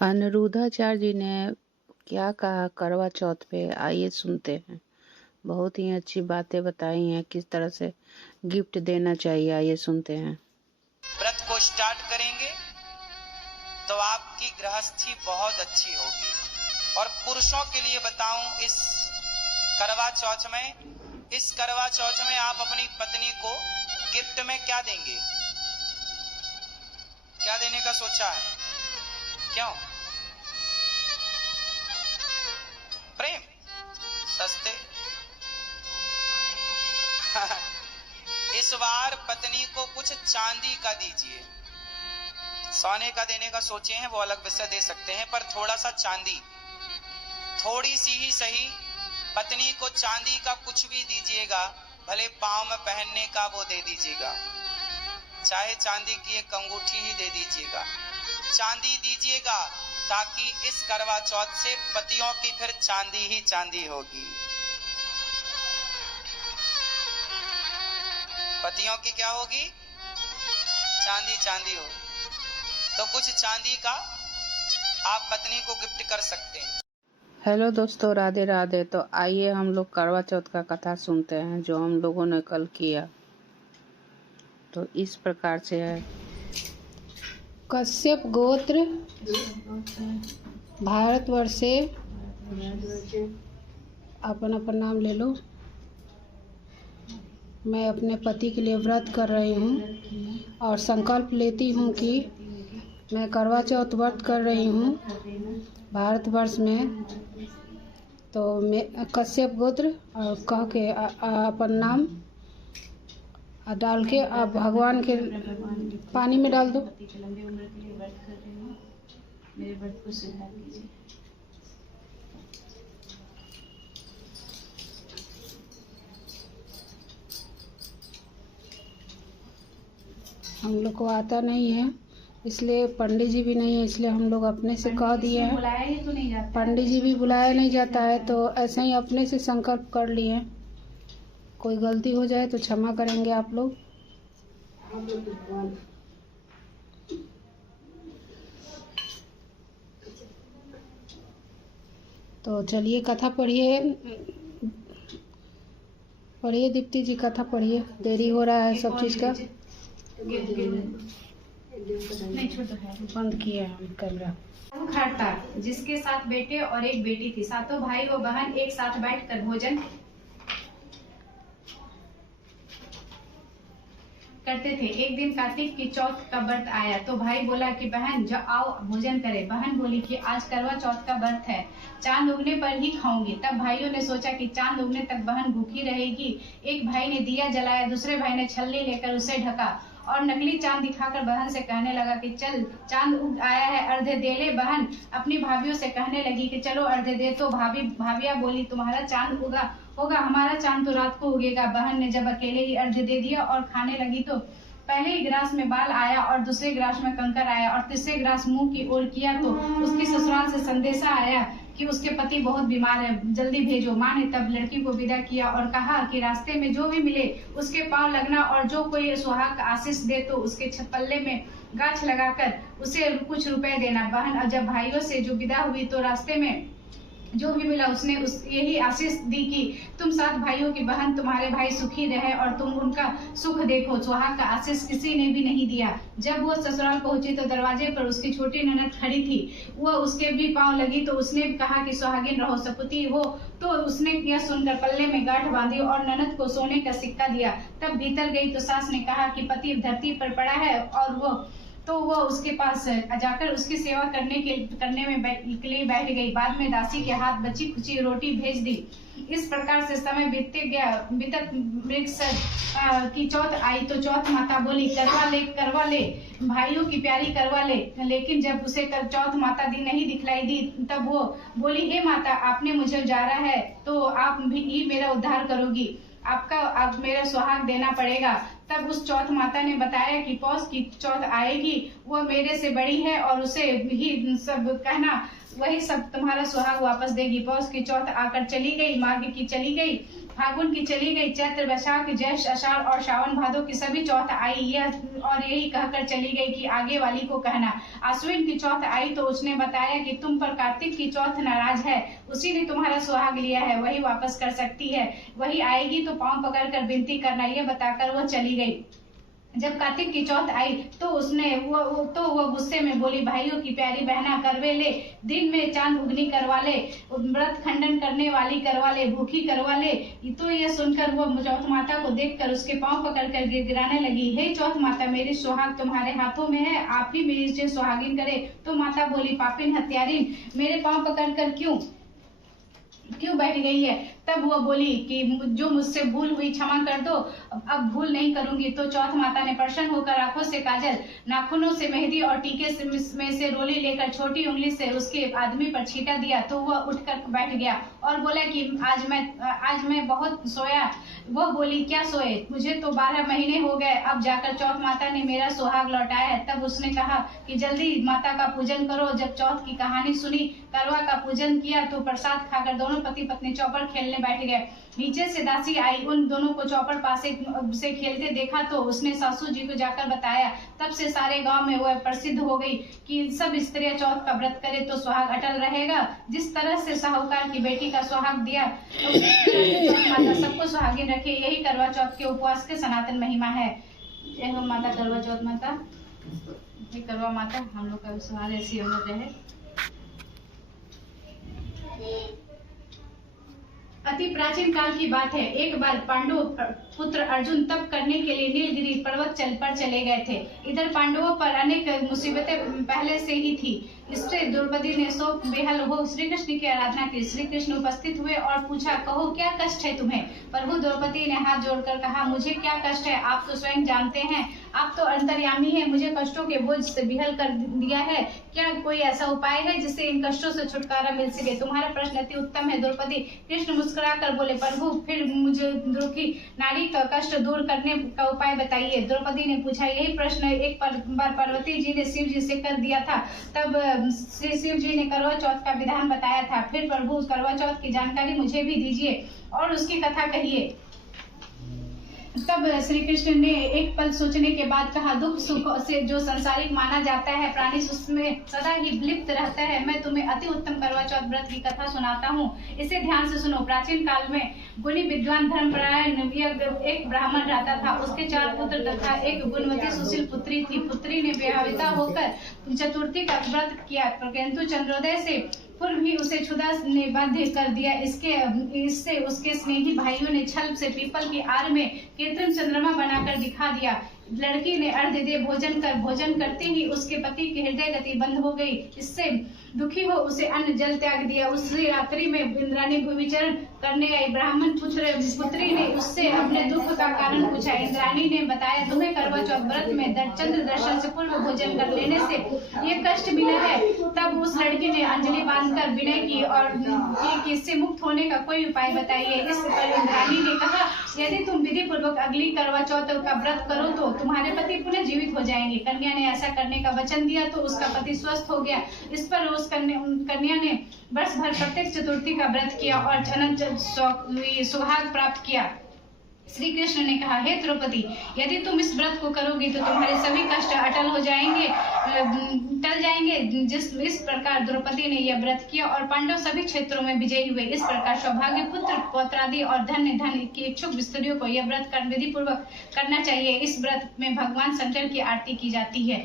अनिरुद्धाचार्य जी ने क्या कहा करवा चौथ पे, आइए सुनते हैं। बहुत ही अच्छी बातें बताई हैं, किस तरह से गिफ्ट देना चाहिए, आइए सुनते हैं। व्रत को स्टार्ट करेंगे तो आपकी गृहस्थी बहुत अच्छी होगी। और पुरुषों के लिए बताऊं, इस करवा चौथ में आप अपनी पत्नी को गिफ्ट में क्या देंगे? क्या देने का सोचा है? क्यों? प्रेम? सस्ते? इस बार पत्नी को कुछ चांदी का दीजिए। सोने का देने का सोचे हैं, वो अलग विषय दे सकते हैं, पर थोड़ा सा चांदी, थोड़ी सी ही सही, पत्नी को चांदी का कुछ भी दीजिएगा, भले पांव में पहनने का वो दे दीजिएगा, चाहे चांदी की एक अंगूठी ही दे दीजिएगा, चांदी दीजिएगा, ताकि इस करवा चौथ से पतियों की फिर चांदी ही चांदी होगी। पतियों की क्या होगी? चांदी चांदी होगी। तो कुछ चांदी का आप पत्नी को गिफ्ट कर सकते हैं। हेलो दोस्तों, राधे राधे। तो आइए हम लोग करवा चौथ का कथा सुनते हैं जो हम लोगों ने कल किया। तो इस प्रकार से है। कश्यप गोत्र, भारतवर्षे, अपन अपन नाम ले लो। मैं अपने पति के लिए व्रत कर रही हूँ और संकल्प लेती हूँ कि मैं करवा चौथ व्रत कर रही हूँ भारतवर्ष में। तो मैं कश्यप गोत्र और कह के अपन नाम डाल के आप भगवान के पानी में डाल दो। मेरे व्रत को स्वीकार कीजिए। हम लोग को आता नहीं है, इसलिए पंडित जी भी नहीं है, इसलिए हम लोग अपने से कह दिए हैं। पंडित जी भी बुलाया नहीं जाता है, तो ऐसे ही अपने से संकल्प कर लिए हैं। कोई गलती हो जाए तो क्षमा करेंगे आप लोग। तो चलिए कथा पढ़िए दीप्ति जी, कथा पढ़िए, देरी हो रहा है सब चीज़ का। बंद किया हम कैमरा। खड़ता, जिसके 7 बेटे और 1 बेटी थी। सातों भाई व बहन एक साथ बैठकर भोजन करते थे। एक दिन कार्तिक की चौथ का व्रत आया तो भाई बोला कि बहन आओ भोजन करें। बहन बोली कि आज करवा चौथ का व्रत है, चांद उगने पर ही खाऊंगी। तब भाइयों ने सोचा कि चांद उगने तक बहन भूखी रहेगी। एक भाई ने दिया जलाया, दूसरे भाई ने छलनी लेकर उसे ढका और नकली चांद दिखाकर बहन से कहने लगा कि चल चांद उग आया है, अर्धे दे ले। बहन अपनी भाभीियों से कहने लगी कि चलो अर्धे दे। तो भाभिया बोली तुम्हारा चांद उगा होगा, हमारा चांद तो रात को उगेगा। बहन ने जब अकेले ही अर्धे दे दिया और खाने लगी तो पहले ही गिलास में बाल आया और दूसरे गिलास में कंकर आया और तीसरे गिलास मुंह की ओर किया तो उसकी ससुराल से संदेशा आया कि उसके पति बहुत बीमार है, जल्दी भेजो। माँ ने तब लड़की को विदा किया और कहा कि रास्ते में जो भी मिले उसके पांव लगना और जो कोई सुहाग आशीष दे तो उसके छपल्ले में गाछ लगाकर उसे कुछ रुपए देना। बहन जब भाइयों से जो विदा हुई तो रास्ते में जो भी मिला उसने यही आशीष दी कि तुम 7 भाइयों की बहन, तुम्हारे भाई सुखी रहे और तुम उनका सुख देखो। सुहाग का आशीष किसी ने भी नहीं दिया। जब वो ससुराल पहुंची तो दरवाजे पर उसकी छोटी ननद खड़ी थी। वह उसके भी पांव लगी तो उसने कहा कि सुहागिन रहो, सपुती हो। तो उसने यह सुनकर पल्ले में गांठ बांधी और ननद को सोने का सिक्का दिया। तब भीतर गई तो सास ने कहा कि पति धरती पर पड़ा है और वो उसके पास जाकर उसकी सेवा करने में के लिए बैठ गई। बाद में दासी के हाथ बची खुची रोटी भेज दी। इस प्रकार से समय बीतते गया। बीतत मृग की चौथ आई तो चौथ माता बोली करवा ले भाइयों की प्यारी करवा ले। लेकिन जब उसे चौथ माता दी नहीं दिखलाई दी तब वो बोली हे माता, आपने मुझे उजारा है तो आप भी मेरा उद्धार करोगी, आप मेरा सुहाग देना पड़ेगा। तब उस चौथ माता ने बताया कि पौष की चौथ आएगी, वो मेरे से बड़ी है और उसे ही सब कहना, वही सब तुम्हारा सुहाग वापस देगी। पौष की चौथ आकर चली गई, माघ की चली गई, फागुन की चली गई, चैत्र, वैशाख, ज्येष्ठ, आषाढ़ और श्रावण भादो की सभी चौथ आई, यही कहकर चली गई कि आगे वाली को कहना। आश्विन की चौथ आई तो उसने बताया कि तुम पर कार्तिक की चौथ नाराज है, उसी ने तुम्हारा सुहाग लिया है, वही वापस कर सकती है, वही आएगी तो पांव पकड़कर विनती करना, ये बताकर वो चली गई। जब कार्तिक की चौथ आई तो वो गुस्से में बोली, भाइयों की प्यारी बहना करवे ले, दिन में चांद उगनी करवा ले, व्रत खंडन करने वाली करवा ले, भूखी करवा ले। तो ये सुनकर वो चौथ माता को देखकर उसके पांव पकड़कर गिड़गिड़ाने लगी, हे चौथ माता, मेरी सुहाग तुम्हारे हाथों में है, आप ही मेरी से सुहागिन करे। तो माता बोली, पापिन हत्यारिन, मेरे पांव पकड़कर क्यों बैठ गई है? तब वो बोली कि जो मुझसे भूल हुई क्षमा कर दो, अब भूल नहीं करूंगी। तो चौथ माता ने प्रसन्न होकर आंखों से काजल, नाखूनों से मेहंदी और टीके में से रोली लेकर छोटी उंगली से उसके आदमी पर छींटा दिया। तो वह उठकर बैठ गया और बोला कि आज मैं बहुत सोया। वह बोली, क्या सोए? मुझे तो 12 महीने हो गए, अब जाकर चौथ माता ने मेरा सुहाग लौटाया है। तब उसने कहा कि जल्दी माता का पूजन करो। जब चौथ की कहानी सुनी, करवा का पूजन किया तो प्रसाद खाकर दोनों पति पत्नी चौपड़ खेलने बैठ गए। नीचे से दासी आई, उन दोनों को चौपड़ पासे से खेलते देखा तो उसने सासू जी को जाकर बताया। तब से सारे गांव में वह प्रसिद्ध हो गई कि सब स्त्रियां चौथ का व्रत करे तो सुहाग अटल रहेगा। जिस तरह से साहूकार की बेटी का सुहाग दिया, उसी तरह से चौथ माता सबको सुहागिन रखे। यही करवा चौथ के उपवास के सनातन महिमा है। जय हो माता करवा चौथ माता। ये करवा माता हम लोग का विश्वास ऐसी हम लोग रहे। अति प्राचीन काल की बात है। एक बार पांडव पुत्र अर्जुन तप करने के लिए नीलगिरी पर्वत पर चले गए थे। इधर पांडवों पर अनेक मुसीबतें पहले से ही थी। इससे द्रौपदी ने सो बेहल हो श्री कृष्ण की आराधना की। श्री कृष्ण उपस्थित हुए और पूछा, कहो क्या कष्ट है तुम्हें? प्रभु, द्रौपदी ने हाथ जोड़कर कहा, मुझे क्या कष्ट है, आप तो स्वयं जानते हैं, आप तो अंतर्यामी हैं, मुझे कष्टों के बोझ से विहल कर दिया है। क्या कोई ऐसा उपाय है जिससे इन कष्टों से छुटकारा मिल सके? तुम्हारा प्रश्न अति उत्तम है द्रौपदी। कृष्ण मुस्कुराकर बोले, प्रभु, फिर मुझे दुखी नारी का कष्ट दूर करने का उपाय बताइए। द्रौपदी ने पूछा। यही प्रश्न एक बार पार्वती जी ने शिव जी से कर दिया था। तब श्री शिव जी ने करवा चौथ का विधान बताया था। फिर प्रभु, करवा चौथ की जानकारी मुझे भी दीजिए और उसकी कथा कहिए। तब श्री कृष्ण ने एक पल सोचने के बाद कहा, दुख सुख से जो संसारिक माना जाता है, प्राणी उसमें सदा ही लिप्त रहता है। मैं तुम्हें अति उत्तम करवा चौथ व्रत की कथा सुनाता हूँ, इसे ध्यान से सुनो। प्राचीन काल में गुणी विद्वान धर्मपरायण एक ब्राह्मण रहता था। उसके 4 पुत्र तथा एक गुणवती सुशील पुत्री थी। पुत्री ने विवाहिता होकर चतुर्थी का व्रत किया, परंतु चंद्रोदय से पूर्व ही उसे क्षुधा ने बाध्य कर दिया। इससे उसके स्नेही भाइयों ने छल से पीपल की आड़ में कृत्रिम चंद्रमा बनाकर दिखा दिया। लड़की ने अर्घ्य दे भोजन करते ही उसके पति की हृदय गति बंद हो गई। इससे दुखी हो उसे अन्न जल त्याग दिया। उसी रात्रि में इंद्राणी भूमिचरण करने आई। ब्राह्मण पुत्री ने उससे अपने दुख का कारण पूछा। इंद्राणी ने बताया, तुम्हें करवा चौथ व्रत में चंद्र दर्शन से पूर्व भोजन कर लेने से ये कष्ट मिला है। तब उस लड़की ने अंजलि बांधकर विनय की और कि इससे मुक्त होने का कोई उपाय बताइए। इस पर इंद्राणी ने कहा, यदि तुम विधि पूर्वक अगली करवा चौथ का व्रत करो तो तुम्हारे पति पुनः जीवित हो जाएंगे। कन्या ने ऐसा करने का वचन दिया तो उसका पति स्वस्थ हो गया। इस पर उस कन्या ने वर्ष भर प्रत्येक चतुर्थी का व्रत किया और अनंत सुहाग प्राप्त किया। श्री कृष्ण ने कहा, हे द्रौपदी, यदि तुम इस व्रत को करोगी तो तुम्हारे सभी कष्ट अटल हो जाएंगे, टल जाएंगे। इस प्रकार द्रौपदी ने यह व्रत किया और पांडव सभी क्षेत्रों में विजयी हुए। इस प्रकार सौभाग्य, पुत्र, पौत्रादि और धन की इच्छुक स्त्रियों को यह व्रत विधि पूर्वक करना चाहिए। इस व्रत में भगवान शंकर की आरती की जाती है।